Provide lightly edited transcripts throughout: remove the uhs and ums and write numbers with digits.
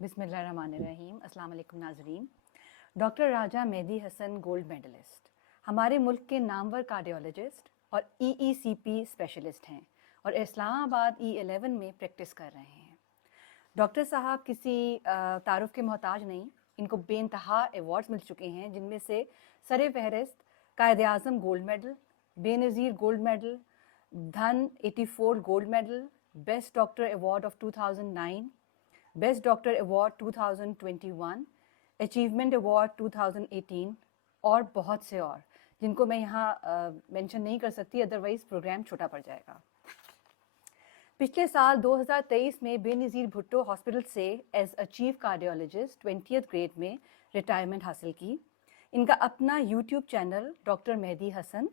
बिस्मिल्लाहिर्रहमानिर्रहीम। अस्सलाम वालेकुम नाज़रीन। डॉक्टर राजा मेहदी हसन गोल्ड मेडलिस्ट हमारे मुल्क के नामवर कार्डियोलॉजिस्ट और EECP स्पेशलिस्ट हैं और इस्लामाबाद E11 में प्रैक्टिस कर रहे हैं। डॉक्टर साहब किसी तारुफ के मोहताज नहीं, इनको बेइंतहा अवार्ड्स मिल चुके हैं, जिनमें से सरे फहरिस्त Quaid Azam gold medal, Benazir gold medal, धन 84 gold medal, best doctor award of 2009, best doctor award 2021, achievement award 2018 और बहुत से और, जिनको मैं यहाँ मेंशन नहीं कर सकती, अदरवाइज प्रोग्राम छोटा पड़ जाएगा। पिछले साल 2023 में बेनज़ीर भुट्टो हॉस्पिटल से as a chief cardiologist 20th grade में रिटायरमेंट हासिल की। इनका अपना YouTube channel doctor Mehdi Hasan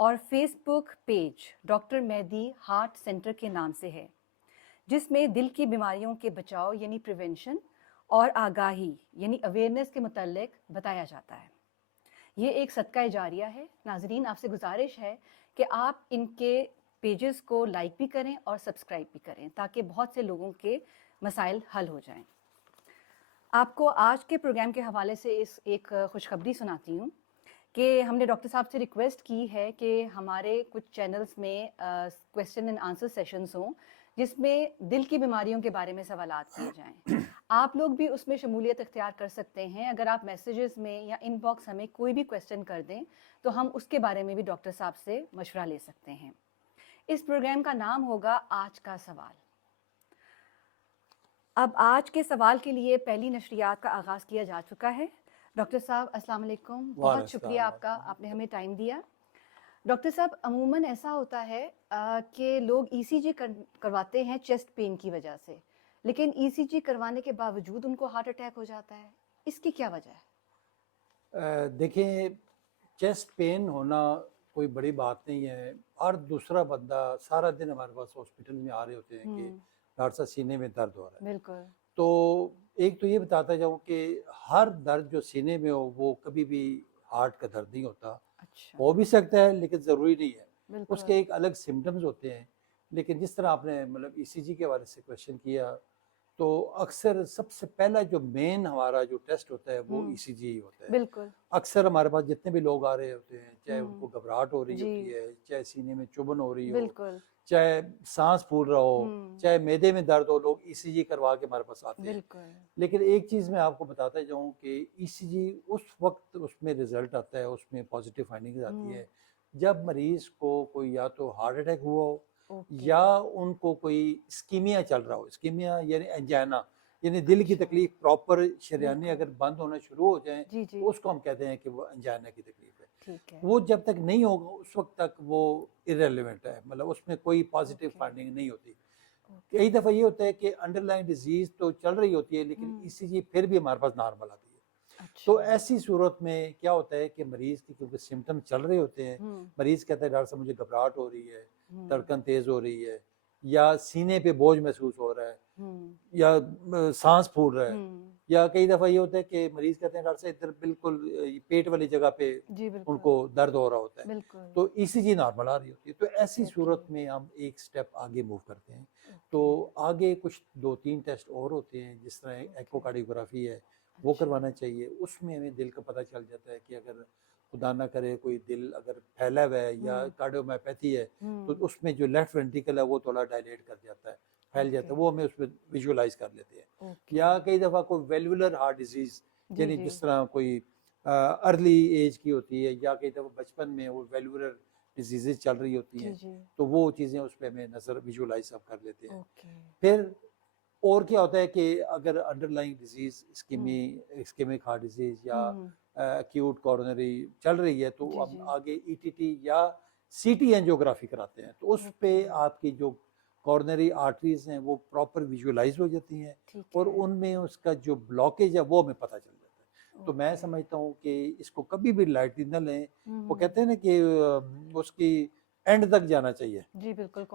और Facebook page doctor Mehdi heart centre के नाम से है, जिसमें दिल की बीमारियों के बचाव यानी प्रिवेंशन और आगाही यानी अवेयरनेस के मुतल्लिक बताया जाता है। ये एक सदका जारिया है। नाजरीन, आपसे गुजारिश है कि आप इनके पेजेस को लाइक भी करें और सब्सक्राइब भी करें, ताकि बहुत से लोगों के मसाइल हल हो जाएं। आपको आज के प्रोग्राम के हवाले से एक खुशखबरी सुनाती हूँ कि हमने डॉक्टर साहब से रिक्वेस्ट की है कि हमारे कुछ चैनल्स में क्वेश्चन एंड आंसर सेशंस हों, जिसमें दिल की बीमारियों के बारे में सवालात किए जाएं। आप लोग भी उसमें शमूलियत इख्तियार कर सकते हैं। अगर आप मैसेजेस में या इनबॉक्स हमें कोई भी क्वेश्चन कर दें तो हम उसके बारे में भी डॉक्टर साहब से मशवरा ले सकते हैं। इस प्रोग्राम का नाम होगा आज का सवाल। अब आज के सवाल के लिए पहली नशरियात का आगाज़ किया जा चुका है। डॉक्टर साहब अस्सलाम वालेकुम, बहुत शुक्रिया आपका, आपने हमें टाइम दिया। डॉक्टर साहब, अमूमन ऐसा होता है कि लोग ECG करवाते हैं चेस्ट पेन की वजह से, लेकिन ECG करवाने के बावजूद उनको हार्ट अटैक हो जाता है। इसकी क्या वजह है? देखें, चेस्ट पेन होना कोई बड़ी बात नहीं है। और दूसरा बंदा सारा दिन हमारे पास हॉस्पिटल में आ रहे होते हैं कि डॉक्टर साहब सीने में दर्द हो रहा है। बिल्कुल। तो एक तो ये बताता जाऊँ कि हर दर्द जो सीने में हो वो कभी भी हार्ट का दर्द नहीं होता। अच्छा। हो भी सकता है लेकिन ज़रूरी नहीं है। बिल्कुल। उसके एक अलग सिम्टम्स होते हैं। लेकिन जिस तरह आपने मतलब ECG के हवाले से क्वेश्चन किया, तो अक्सर सबसे पहला जो मेन हमारा जो टेस्ट होता है वो ECG ही होता है। बिल्कुल। अक्सर हमारे पास जितने भी लोग आ रहे होते हैं, चाहे उनको घबराहट हो रही जी। होती है, चाहे सीने में चुभन हो रही हो, बिल्कुल। चाहे सांस फूल रहा हो, चाहे मैदे में दर्द हो, लोग ECG करवा के हमारे पास आते हैं। बिल्कुल। लेकिन एक चीज़ मैं आपको बताता जाऊँ कि ECG उस वक्त उसमें रिजल्ट आता है, उसमें पॉजिटिव फाइंडिंग्स आती है जब मरीज को कोई या तो हार्ट अटैक हुआ हो या उनको कोई स्कीमिया चल रहा हो। स्कीमिया यानी एंजाइना, यानी दिल की तकलीफ प्रॉपर शरियाने अगर बंद होना शुरू हो जाए तो उसको हम कहते हैं कि वो एंजाइना की तकलीफ है। ठीक है। वो जब तक नहीं होगा उस वक्त तक वो इरेलीवेंट है, मतलब उसमें कोई पॉजिटिव फाइंडिंग नहीं होती। कई दफ़ा ये होता है कि अंडरलाइन डिजीज तो चल रही होती है लेकिन ECG फिर भी हमारे पास नॉर्मल आती है। अच्छा। तो ऐसी सूरत में क्या होता है कि मरीज की क्योंकि सिम्टम चल रहे होते हैं, मरीज कहता है डॉक्टर साहब मुझे घबराहट हो रही है, धड़कन तेज हो रही है, या सीने पे बोझ महसूस हो रहा है, या सांस फूल रहा है, या कई दफ़ा ये होता है कि मरीज कहते हैं डॉक्टर साहब इधर बिल्कुल पेट वाली जगह पे उनको दर्द हो रहा होता है, तो ECG नॉर्मल आ रही होती है। तो ऐसी सूरत में हम एक स्टेप आगे मूव करते हैं। तो आगे कुछ 2-3 टेस्ट और होते हैं, जिस तरह एकोकार्डियोग्राफी है वो करवाना चाहिए। उसमें हमें दिल का पता चल जाता है कि अगर खुदा ना करे कोई दिल अगर फैला हुआ है या कार्डियोमायोपैथी है तो उसमें जो लेफ्ट वेंट्रिकल है वो थोड़ा डायलेट कर जाता है, फैल जाता है, वो हमें उसमें विजुअलाइज कर लेते हैं। या कई दफ़ा कोई वेल्वुलर हार्ट डिजीज, यानी जिस तरह कोई अर्ली एज की होती है या कई दफ़ा बचपन में वो वेल्वुलर डिजीजेज चल रही होती हैं, तो वो चीज़ें उस पर हमें नज़र विजुअलाइज सब कर लेते हैं। फिर और क्या होता है कि अगर underlying disease ischemic heart disease या एक्यूट कोरोनरी चल रही है तो हम आगे ETT या CT एंजियोग्राफी कराते हैं। तो उस पे आपकी जो कोरोनरी आर्टरीज हैं वो प्रॉपर विजुअलाइज हो जाती हैं और उनमें उसका जो ब्लॉकेज है वो हमें पता चल जाता है। तो मैं समझता हूँ कि इसको कभी भी लाइटली न लें। वो कहते हैं ना कि उसकी एंड तक जाना चाहिए। जी बिल्कुल,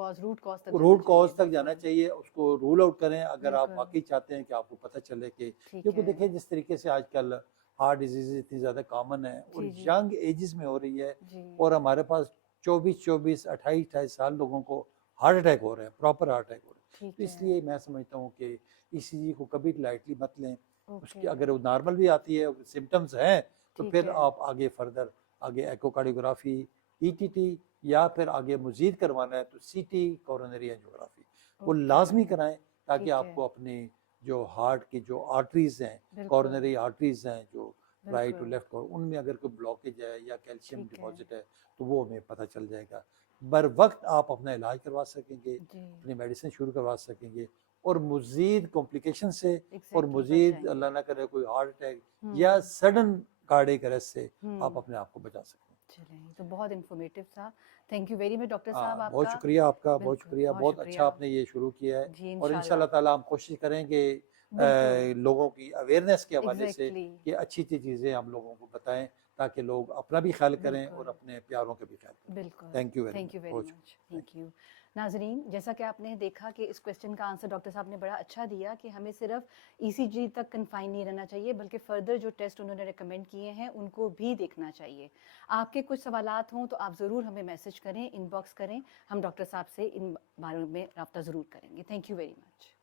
रूट कॉज तक जाना चाहिए, उसको रूल आउट करें अगर आप वाकई चाहते हैं कि आपको पता चले कि, क्योंकि देखिए जिस तरीके से आजकल हार्ट डिजीज इतनी ज़्यादा कॉमन है और यंग एजेस में हो रही है और हमारे पास 24, 28 साल लोगों को हार्ट अटैक हो रहे हैं, प्रॉपर हार्ट अटैक हो रहे हैं। तो इसलिए मैं समझता हूँ कि ECG کو کبھی لائٹلی مت لیں. اس کی اوکے اگر وہ نارمل بھی آتی ہے, سمٹمز ہیں, تو ٹھیک پھر ہے آپ آگے فردر آگے ایکوکارڈیوگرافی, ETT, یا پھر آگے مزید کروانا ہے تو CT, کورونری اینجیوگرافی, وہ اوکے لازمی کرائیں تاکہ ٹھیک آپ ہے کو اپنے جو ہارٹ کی جو آرٹریز ہیں, بالکل کورونری آرٹریز ہیں جو رائٹ اور بالکل لیفٹ, ان میں اگر کوئی بلاکیج ہے یا کیلشیم ٹھیک ہے ڈپازٹ ہے تو وہ ہمیں پتہ چل جائے گا. بر وقت آپ اپنا علاج کروا سکیں گے, جی اپنی میڈیسن شروع کروا سکیں گے, اور مزید کمپلیکیشن سے اور ایگزیکٹلی بچ مزید جائیں گے. اللہ نہ کرے کوئی ہارٹ اٹیک یا سڈن کارڈیک اریسٹ سے آپ اپنے آپ کو بچا سکیں. چلیں یہ تو بہت انفارمیٹیو تھا. Thank you very much doctor صاحب آپ بہت کا. شکریہ آپ کا, بہت بالکل شکریہ, بہت شکریہ. اچھا آپ نے یہ شروع کیا ہے, جی اور انشاءاللہ انشاءاللہ تعالیٰ ہم کوشش کریں کہ بالکل لوگوں کی اویئرنیس کے حوالے سے ایگزیکٹلی کہ اچھی اچھی چیزیں ہم لوگوں کو بتائیں تاکہ لوگ اپنا بھی خیال کریں اور بالکل اپنے پیاروں کا بھی خیال کریں. بالکل. Thank you very thank you much, very بہت مچ. شکریہ. Thank you. ناظرین, جیسا کہ آپ نے دیکھا کہ اس کویشچن کا آنسر ڈاکٹر صاحب نے بڑا اچھا دیا کہ ہمیں صرف ECG تک کنفائن نہیں رہنا چاہیے بلکہ فردر جو ٹیسٹ انہوں نے ریکمینڈ کیے ہیں ان کو بھی دیکھنا چاہیے. آپ کے کچھ سوالات ہوں تو آپ ضرور ہمیں میسج کریں, ان باکس کریں, ہم ڈاکٹر صاحب سے ان بارے میں رابطہ ضرور کریں گے. Thank you very much.